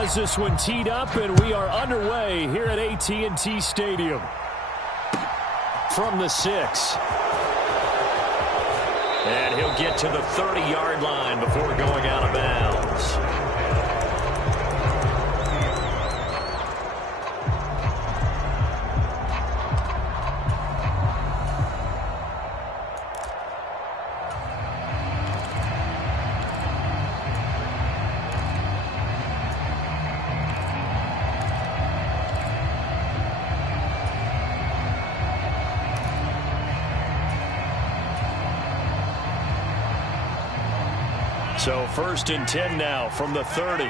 has this one teed up, and we are underway here at AT&T Stadium. From the 6. And he'll get to the 30-yard line before going out of bounds. So 1st and 10 now from the 30.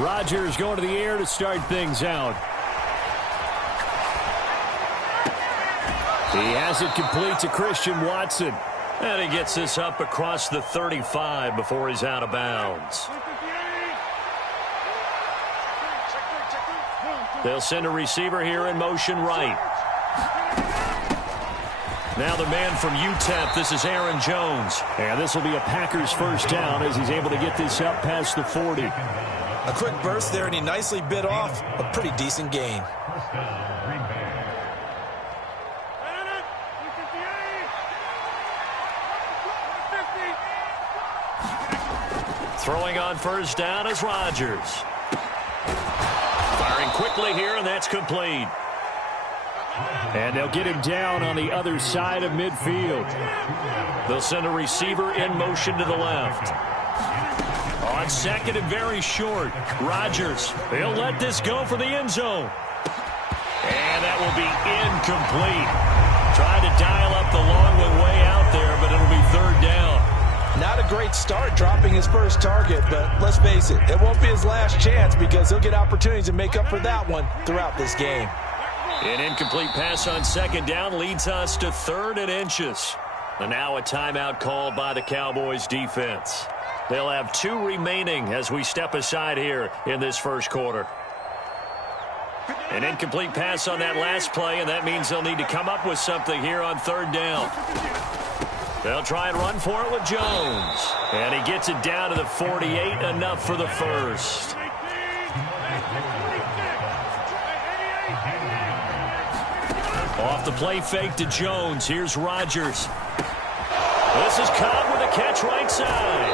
Rodgers going to the air to start things out. He has it complete to Christian Watson. And he gets this up across the 35 before he's out of bounds. They'll send a receiver here in motion right. Now the man from UTEP, this is Aaron Jones. And this will be a Packers first down as he's able to get this up past the 40. A quick burst there, and he nicely bit off a pretty decent gain. Throwing on first down is Rodgers. Firing quickly here, and that's complete. And they'll get him down on the other side of midfield. They'll send a receiver in motion to the left. On 2nd and very short, Rodgers. He'll let this go for the end zone. And that will be incomplete. Trying to dial up the long one way out there, but it'll be 3rd down. Not a great start dropping his first target, but let's face it, it won't be his last chance because he'll get opportunities to make up for that one throughout this game. An incomplete pass on 2nd down leads us to 3rd and inches. And now a timeout called by the Cowboys defense. They'll have 2 remaining as we step aside here in this first quarter. An incomplete pass on that last play, and that means they'll need to come up with something here on 3rd down. They'll try and run for it with Jones. And he gets it down to the 48, enough for the first. Off the play fake to Jones. Here's Rodgers. This is Cobb with a catch right side.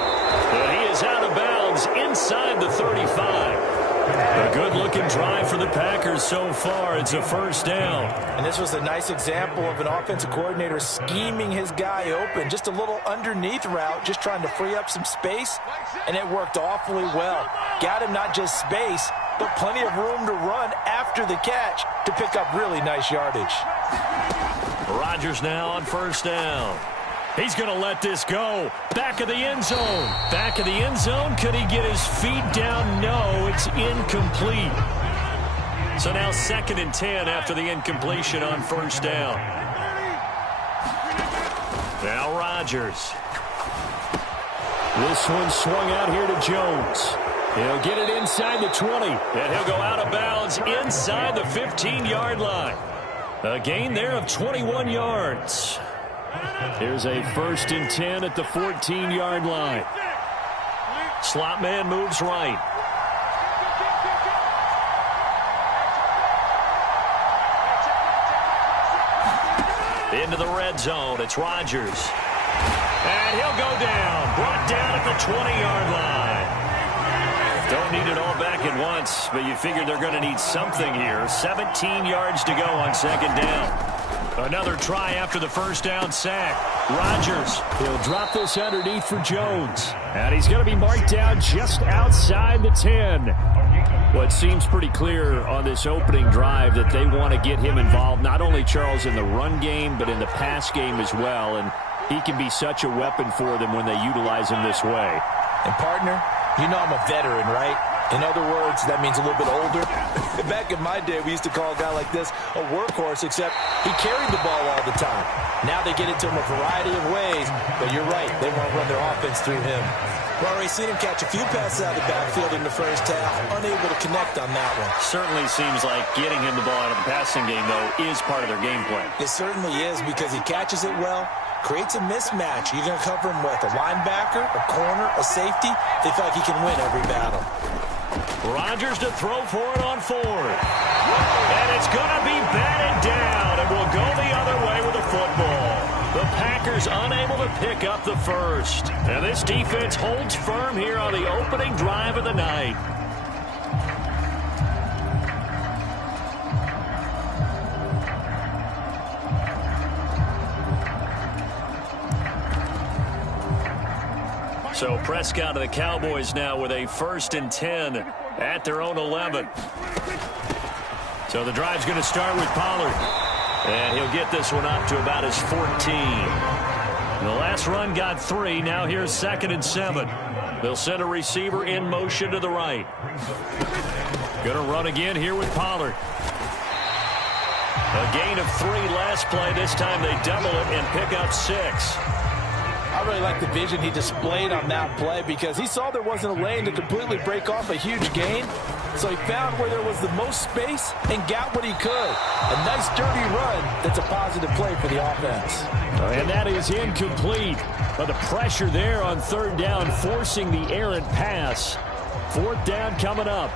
And he is out of bounds inside the 35. A good-looking drive for the Packers so far. It's a first down. And this was a nice example of an offensive coordinator scheming his guy open. Just a little underneath route, just trying to free up some space, and it worked awfully well. Got him not just space, but plenty of room to run after the catch to pick up really nice yardage. Rodgers now on first down. He's going to let this go. Back of the end zone. Back of the end zone. Could he get his feet down? No, it's incomplete. So now 2nd and 10 after the incompletion on first down. Now Rodgers. This one swung out here to Jones. He'll get it inside the 20, and he'll go out of bounds inside the 15-yard line. A gain there of 21 yards. Here's a 1st and 10 at the 14-yard line. Slot man moves right. Into the red zone. It's Rodgers. And he'll go down. Brought down at the 20-yard line. Don't need it all back at once, but you figure they're going to need something here. 17 yards to go on 2nd down. Another try after the first down sack. Rodgers. He'll drop this underneath for Jones. And he's going to be marked down just outside the 10. Well, it seems pretty clear on this opening drive that they want to get him involved, not only, Charles, in the run game, but in the pass game as well. And he can be such a weapon for them when they utilize him this way. And, partner, you know I'm a veteran, right? In other words, that means a little bit older. Back in my day, we used to call a guy like this a workhorse, except he carried the ball all the time. Now they get it to him a variety of ways, but you're right, they want to run their offense through him. We've already seen him catch a few passes out of the backfield in the first half, unable to connect on that one. Certainly seems like getting him the ball out of the passing game, though, is part of their game plan. It certainly is, because he catches it well, Creates a mismatch. You're going to cover him with a linebacker, a corner, a safety. They feel like he can win every battle. Rodgers to throw for it on 4th. And it's going to be batted down, and will go the other way with the football. The Packers unable to pick up the first. And this defense holds firm here on the opening drive of the night. So Prescott and the Cowboys now with a 1st and 10 at their own 11. So the drive's going to start with Pollard. And he'll get this one up to about his 14. The last run got 3. Now here's 2nd and 7. They'll send a receiver in motion to the right. Going to run again here with Pollard. A gain of 3 last play. This time they double it and pick up 6. I really like the vision he displayed on that play because he saw there wasn't a lane to completely break off a huge gain. So he found where there was the most space and got what he could. A nice dirty run that's a positive play for the offense. And that is incomplete. But the pressure there on 3rd down, forcing the errant pass. 4th down coming up.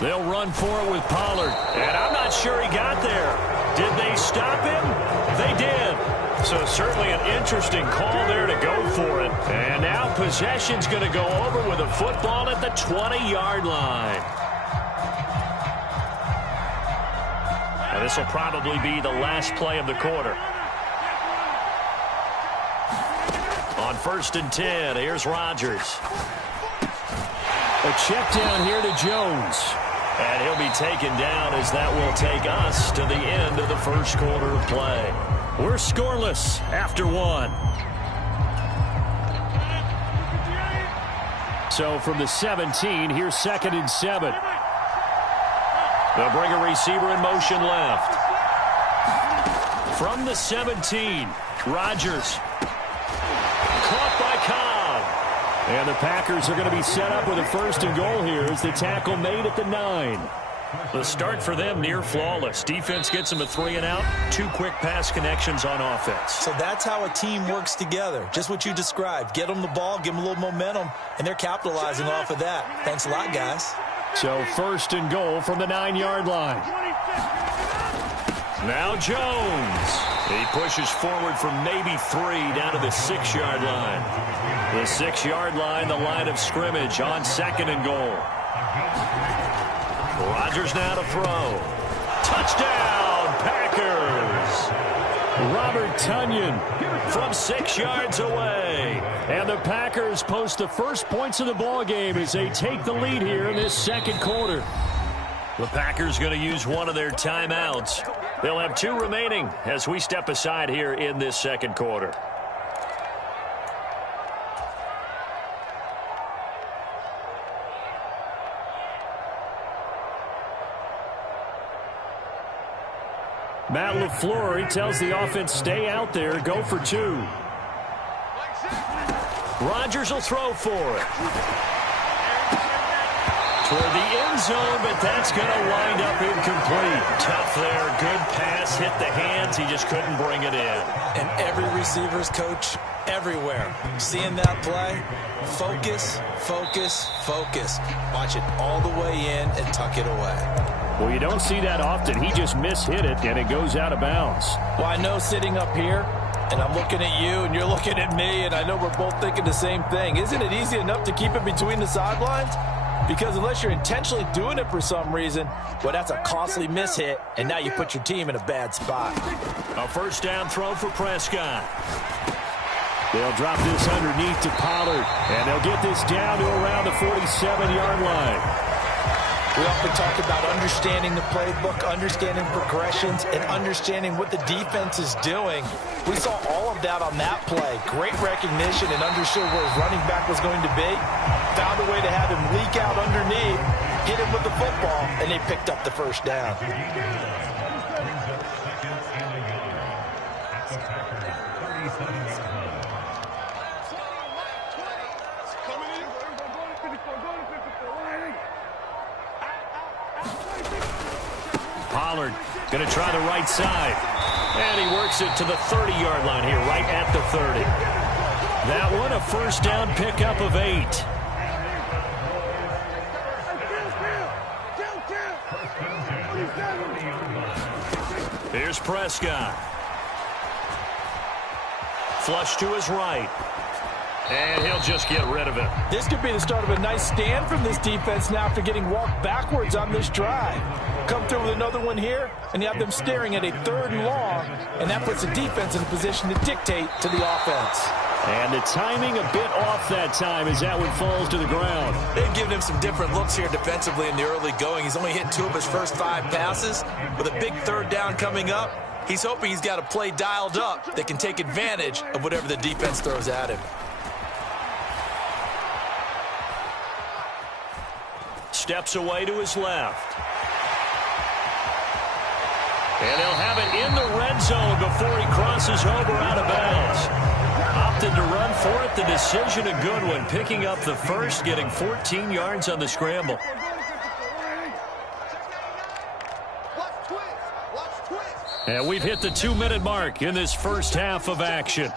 They'll run for it with Pollard. And I'm not sure he got there. Did they stop him? They did. So certainly an interesting call there to go for it. And now possession's going to go over with a football at the 20-yard line. Now this will probably be the last play of the quarter. On 1st and 10, here's Rodgers. A check down here to Jones. And he'll be taken down as that will take us to the end of the first quarter of play. We're scoreless after 1. So from the 17, here's 2nd and 7. They'll bring a receiver in motion left. From the 17, Rodgers. Caught by Cobb. And the Packers are going to be set up with a 1st and goal here as the tackle made at the 9. The start for them near flawless. Defense gets them a 3 and out. 2 quick pass connections on offense. So that's how a team works together. Just what you described. Get them the ball, give them a little momentum, and they're capitalizing off of that. Thanks a lot, guys. So 1st and goal from the 9-yard line. Now Jones. He pushes forward from maybe 3 down to the 6-yard line. The 6-yard line, the line of scrimmage on 2nd and goal. Rodgers now to throw. Touchdown, Packers! Robert Tonyan from 6 yards away. And the Packers post the first points of the ball game as they take the lead here in this 2nd quarter. The Packers going to use one of their timeouts. They'll have 2 remaining as we step aside here in this 2nd quarter. Matt LaFleur, he tells the offense, stay out there, go for 2. Rodgers will throw for it. Toward the end zone, but that's going to wind up incomplete. Tough there, good pass, hit the hands, he just couldn't bring it in. And every receiver's coach everywhere. Seeing that play, focus, focus, focus. Watch it all the way in and tuck it away. Well, you don't see that often. He just mishit it, and it goes out of bounds. Well, I know sitting up here, and I'm looking at you, and you're looking at me, and I know we're both thinking the same thing. Isn't it easy enough to keep it between the sidelines? Because unless you're intentionally doing it for some reason, well, that's a costly mishit, and now you put your team in a bad spot. A 1st down throw for Prescott. They'll drop this underneath to Pollard, and they'll get this down to around the 47-yard line. We often talk about understanding the playbook, understanding progressions, and understanding what the defense is doing. We saw all of that on that play. Great recognition and understood where his running back was going to be. Found a way to have him leak out underneath, hit him with the football, and they picked up the 1st down. Pollard Going to try the right side. And he works it to the 30-yard line here, right at the 30. That one, a first down pickup of 8. Here's Prescott. Flush to his right. And he'll just get rid of it. This could be the start of a nice stand from this defense now after getting walked backwards on this drive. Come through with another one here, and you have them staring at a 3rd and long, and that puts the defense in a position to dictate to the offense. And the timing a bit off that time as that one falls to the ground. They've given him some different looks here defensively in the early going. He's only hit 2 of his first 5 passes. With a big 3rd down coming up, he's hoping he's got a play dialed up that can take advantage of whatever the defense throws at him. Steps away to his left. And he'll have it in the red zone before he crosses over out of bounds. Opted to run for it. The decision a good one. Picking up the first, getting 14 yards on the scramble. And we've hit the 2-minute mark in this first half of action.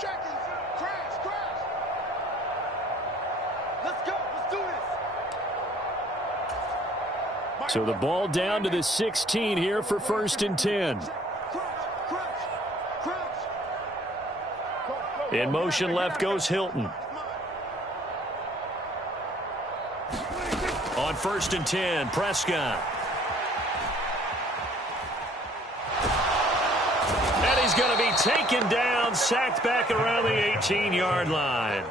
So the ball down to the 16 here for 1st and 10. In motion left goes Hilton. On 1st and 10, Prescott. And he's going to be taken down, sacked back around the 18-yard line.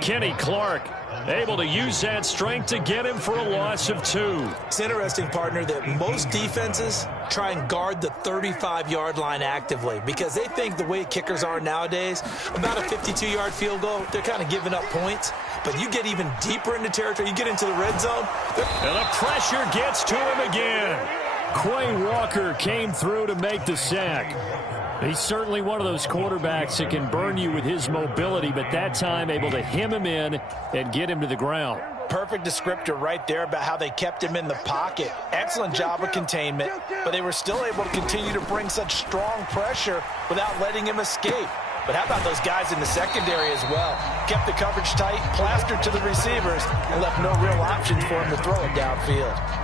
Kenny Clark able to use that strength to get him for a loss of 2. It's interesting, partner, that most defenses try and guard the 35-yard line actively because they think the way kickers are nowadays, about a 52-yard field goal, they're kind of giving up points. But you get even deeper into territory, you get into the red zone. And the pressure gets to him again. Quay Walker came through to make the sack. He's certainly one of those quarterbacks that can burn you with his mobility, but that time able to hem him in and get him to the ground. Perfect descriptor right there about how they kept him in the pocket. Excellent job of containment, but they were still able to continue to bring such strong pressure without letting him escape. But how about those guys in the secondary as well? Kept the coverage tight, plastered to the receivers, and left no real options for him to throw it downfield.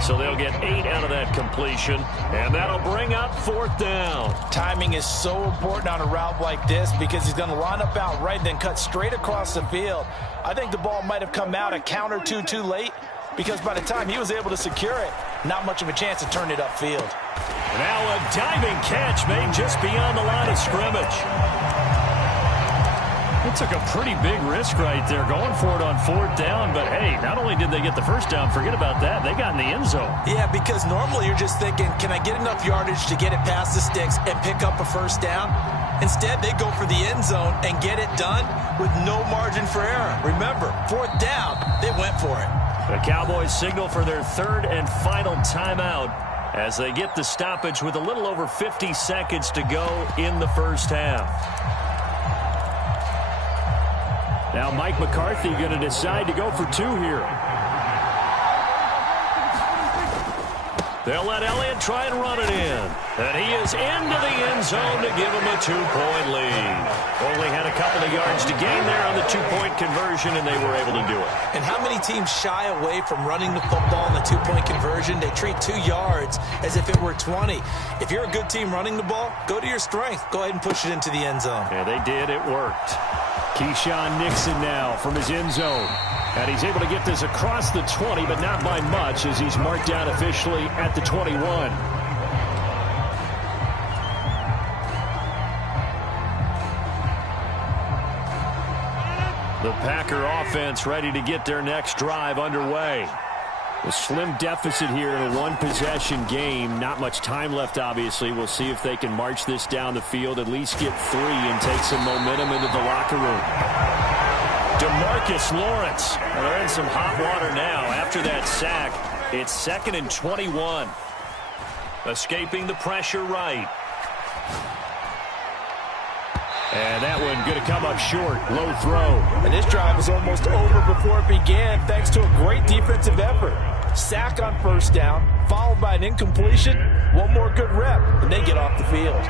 So they'll get 8 out of that completion, and that'll bring up 4th down. Timing is so important on a route like this because he's going to line up out right and then cut straight across the field. I think the ball might have come out a count or two too late because by the time he was able to secure it, not much of a chance to turn it upfield. Now a diving catch made just beyond the line of scrimmage. It took a pretty big risk right there going for it on 4th down, but hey, not only did they get the first down, forget about that, they got in the end zone. Yeah, because normally you're just thinking, can I get enough yardage to get it past the sticks and pick up a first down? Instead, they go for the end zone and get it done with no margin for error. Remember, 4th down, they went for it. The Cowboys signal for their 3rd and final timeout as they get the stoppage with a little over 50 seconds to go in the first half. Now Mike McCarthy going to decide to go for 2 here. They'll let Elliott try and run it in. And he is into the end zone to give him a 2-point lead. Only had a couple of yards to gain there on the 2-point conversion, and they were able to do it. And how many teams shy away from running the football in the 2-point conversion? They treat 2 yards as if it were 20. If you're a good team running the ball, go to your strength. Go ahead and push it into the end zone. Yeah, they did. It worked. Keyshawn Nixon now from his end zone. And he's able to get this across the 20, but not by much as he's marked down officially at the 21. The Packer offense ready to get their next drive underway. A slim deficit here in a 1-possession game. Not much time left, obviously. We'll see if they can march this down the field, at least get 3 and take some momentum into the locker room. DeMarcus Lawrence. Well, they're in some hot water now. After that sack, it's 2nd and 21. Escaping the pressure right. And that one going to come up short. Low throw. And this drive was almost over before it began thanks to a great defensive effort. sack on first down, followed by an incompletion, one more good rep, and they get off the field.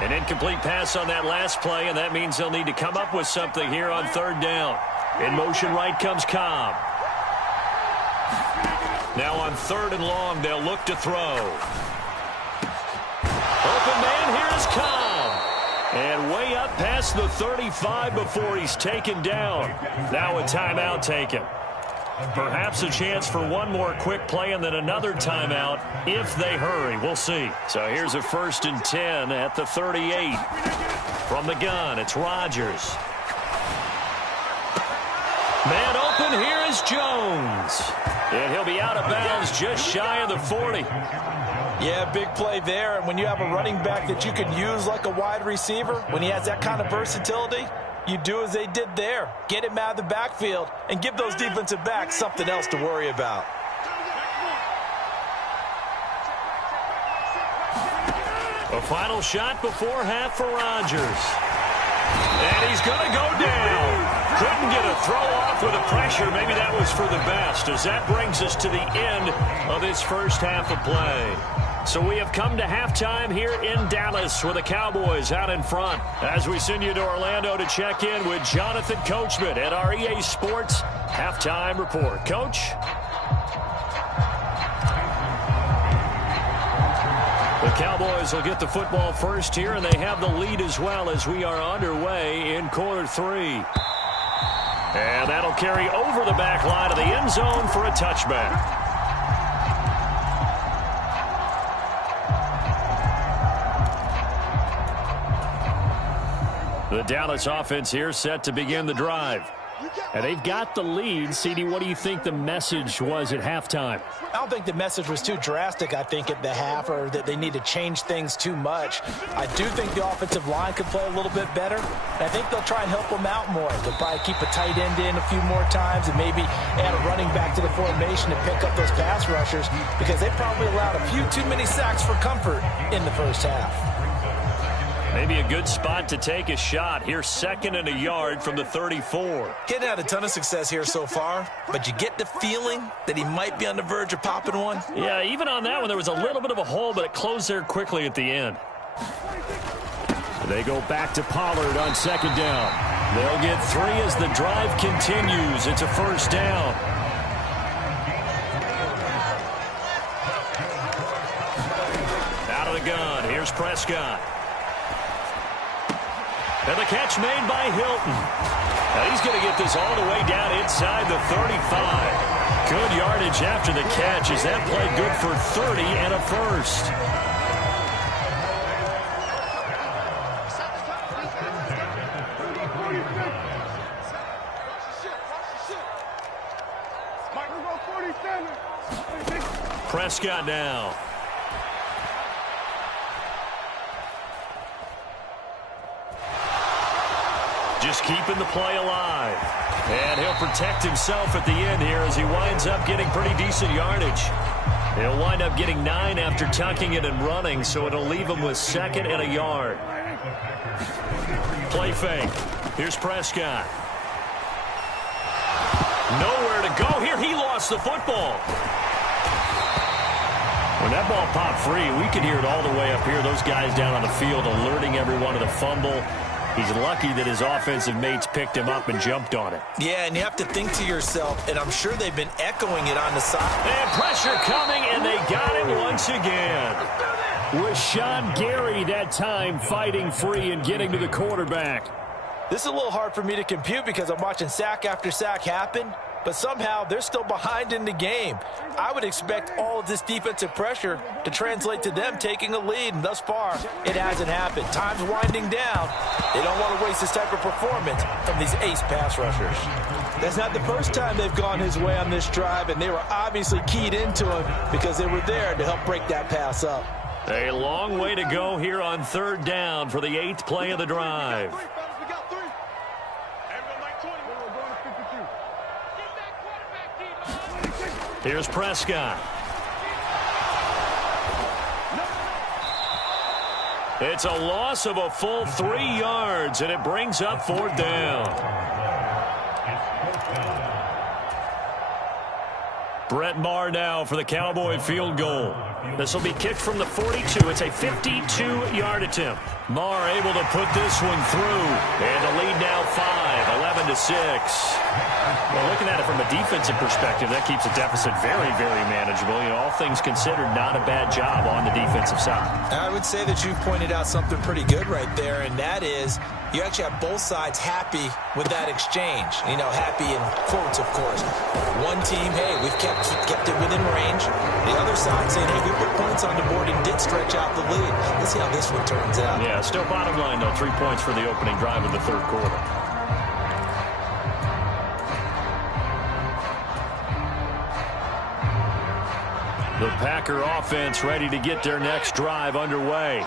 An incomplete pass on that last play, and that means they'll need to come up with something here on third down. In motion right comes Cobb. Now on third and long, they'll look to throw. Open man, here is Cobb. And way up past the 35 before he's taken down. Now a timeout taken. Perhaps a chance for one more quick play and then another timeout if they hurry. We'll see. So here's a 1st and 10 at the 38. From the gun, it's Rodgers. Man open, here is Jones. And he'll be out of bounds just shy of the 40. Yeah, big play there. And when you have a running back that you can use like a wide receiver, when he has that kind of versatility, you do as they did there. Get him out of the backfield and give those defensive backs something else to worry about. A final shot before half for Rodgers. And he's going to go down. Couldn't get a throw off with the pressure. Maybe that was for the best, as that brings us to the end of this first half of play. So we have come to halftime here in Dallas with the Cowboys out in front. As we send you to Orlando to check in with Jonathan Coachman at our EA Sports Halftime Report. Coach? The Cowboys will get the football first here, and they have the lead as well as we are underway in quarter 3. And that'll carry over the back line of the end zone for a touchback. The Dallas offense here set to begin the drive. And they've got the lead. CD, what do you think the message was at halftime? I don't think the message was too drastic, I think, at the half, or that they need to change things too much. I do think the offensive line could play a little bit better. And I think they'll try and help them out more. They'll probably keep a tight end in a few more times and maybe add a running back to the formation to pick up those pass rushers, because they probably allowed a few too many sacks for comfort in the first half. Maybe a good spot to take a shot. Here's 2nd and a yard from the 34. Getting had a ton of success here so far, but you get the feeling that he might be on the verge of popping one. Yeah, even on that one, there was a little bit of a hole, but it closed there quickly at the end. They go back to Pollard on 2nd down. They'll get 3 as the drive continues. It's a 1st down. Out of the gun, here's Prescott. And the catch made by Hilton. Now he's going to get this all the way down inside the 35. Good yardage after the catch as that played good for 30 and a first. Prescott now. Just keeping the play alive. And he'll protect himself at the end here as he winds up getting pretty decent yardage. He'll wind up getting 9 after tucking it and running, so it'll leave him with 2nd and a yard. Play fake. Here's Prescott. Nowhere to go here. He lost the football. When that ball popped free, we could hear it all the way up here. Those guys down on the field alerting everyone of the fumble. He's lucky that his offensive mates picked him up and jumped on it. Yeah, and you have to think to yourself, and I'm sure they've been echoing it on the side. And pressure coming, and they got him once again. Rashawn Gary that time fighting free and getting to the quarterback. This is a little hard for me to compute because I'm watching sack after sack happen, but somehow they're still behind in the game. I would expect all of this defensive pressure to translate to them taking a lead, and thus far, it hasn't happened. Time's winding down. They don't want to waste this type of performance from these ace pass rushers. That's not the first time they've gone his way on this drive, and they were obviously keyed into him because they were there to help break that pass up. A long way to go here on 3rd down for the 8th play of the drive. Here's Prescott. It's a loss of a full 3 yards, and it brings up 4th down. Brett Maher now for the Cowboy field goal. This will be kicked from the 42. It's a 52-yard attempt. Maher able to put this one through. And the lead now 5, 11-6. Well, looking at it from a defensive perspective, that keeps the deficit very, very manageable. You know, all things considered, not a bad job on the defensive side. I would say that you've pointed out something pretty good right there, and that is you actually have both sides happy with that exchange. You know, happy in quotes, of course. One team, hey, we've kept it within range. The other side saying, hey, we put points on the board and did stretch out the lead. Let's see how this one turns out. Yeah, still bottom line, though, 3 points for the opening drive of the third quarter. The Packer offense ready to get their next drive underway.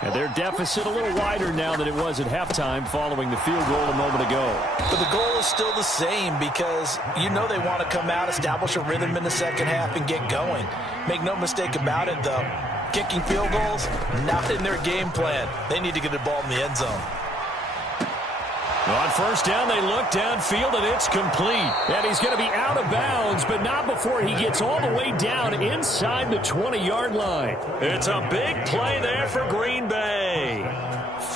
And their deficit a little wider now than it was at halftime following the field goal a moment ago. But the goal is still the same because you know they want to come out, establish a rhythm in the second half, and get going. Make no mistake about it, though. Kicking field goals, not in their game plan. They need to get the ball in the end zone. On first down, they look downfield, and it's complete. And he's going to be out of bounds, but not before he gets all the way down inside the 20-yard line. It's a big play there for Green Bay.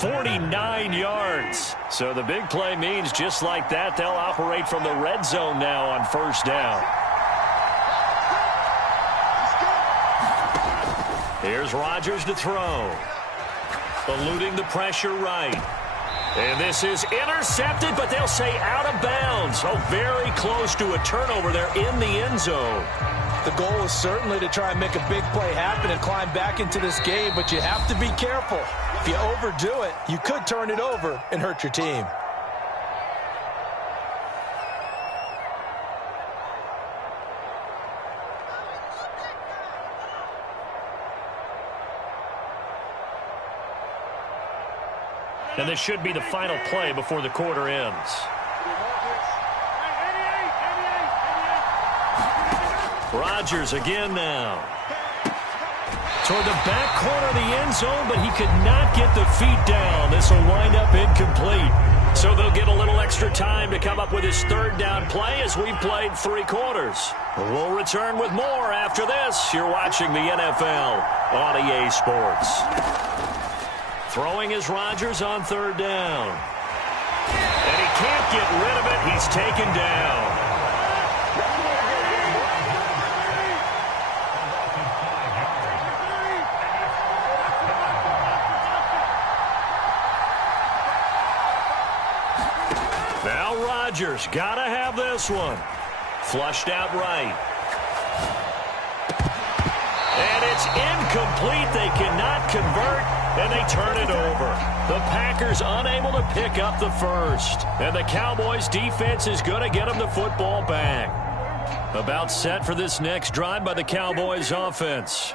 49 yards. So the big play means just like that, they'll operate from the red zone now on first down. Here's Rodgers to throw. Eluding the pressure right. And this is intercepted, but they'll say out of bounds. Oh, very close to a turnover there in the end zone. The goal is certainly to try and make a big play happen and climb back into this game, but you have to be careful. If you overdo it, you could turn it over and hurt your team. And this should be the final play before the quarter ends. Rodgers again now. Toward the back corner of the end zone, but he could not get the feet down. This will wind up incomplete. So they'll get a little extra time to come up with his third down play as we've played 3 quarters. We'll return with more after this. You're watching the NFL on EA Sports. Throwing is Rodgers on third down. And he can't get rid of it. He's taken down. Now Rodgers got to have this one. Flushed out right. And it's incomplete. They cannot convert. And they turn it over. The Packers unable to pick up the first. And the Cowboys defense is going to get them the football back. About set for this next drive by the Cowboys offense.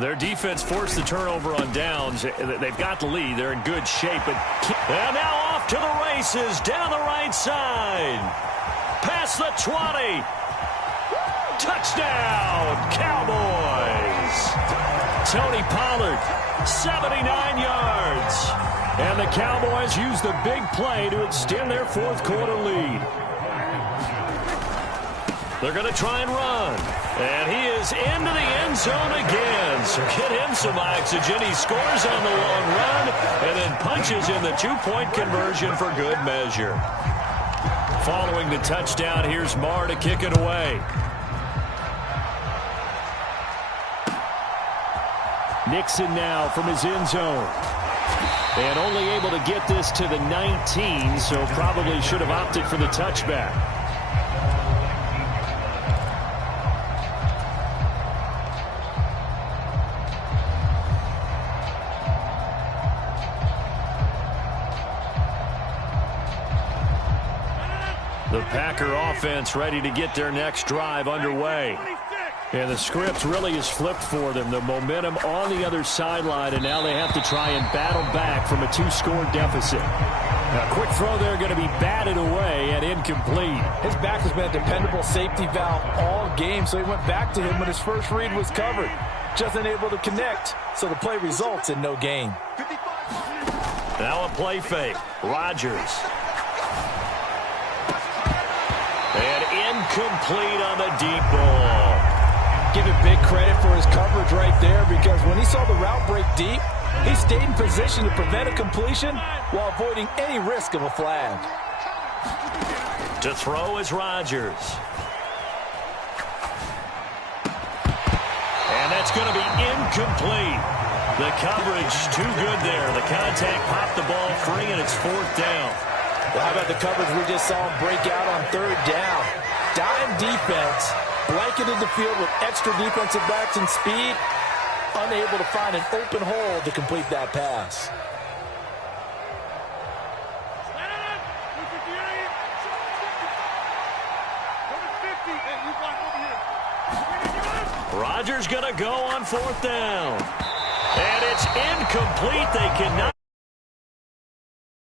Their defense forced the turnover on downs. They've got the lead. They're in good shape. And now off to the races down the right side. Past the 20. Touchdown, Cowboys. Tony Pollard. 79 yards. And the Cowboys use the big play to extend their fourth quarter lead. They're going to try and run. And he is into the end zone again. So get him some oxygen. He scores on the long run and then punches in the 2-point conversion for good measure. Following the touchdown, here's Maher to kick it away. Nixon now from his end zone. And only able to get this to the 19, so probably should have opted for the touchback. The Packer offense ready to get their next drive underway. And the script really is flipped for them. The momentum on the other sideline, and now they have to try and battle back from a 2-score deficit. A quick throw there going to be batted away and incomplete. His back has been a dependable safety valve all game, so he went back to him when his first read was covered. Just unable to connect, so the play results in no gain. Now a play fake. Rodgers. And incomplete on the deep ball. Give it big credit for his coverage right there, because when he saw the route break deep, he stayed in position to prevent a completion while avoiding any risk of a flag. To throw is Rodgers. And that's going to be incomplete. The coverage too good there. The contact popped the ball free, and it's 4th down. Well, how about the coverage we just saw him break out on 3rd down? Dime defense, blanketed the field with extra defensive backs and speed, unable to find an open hole to complete that pass. Rodgers going to go on 4th down. And it's incomplete. They cannot.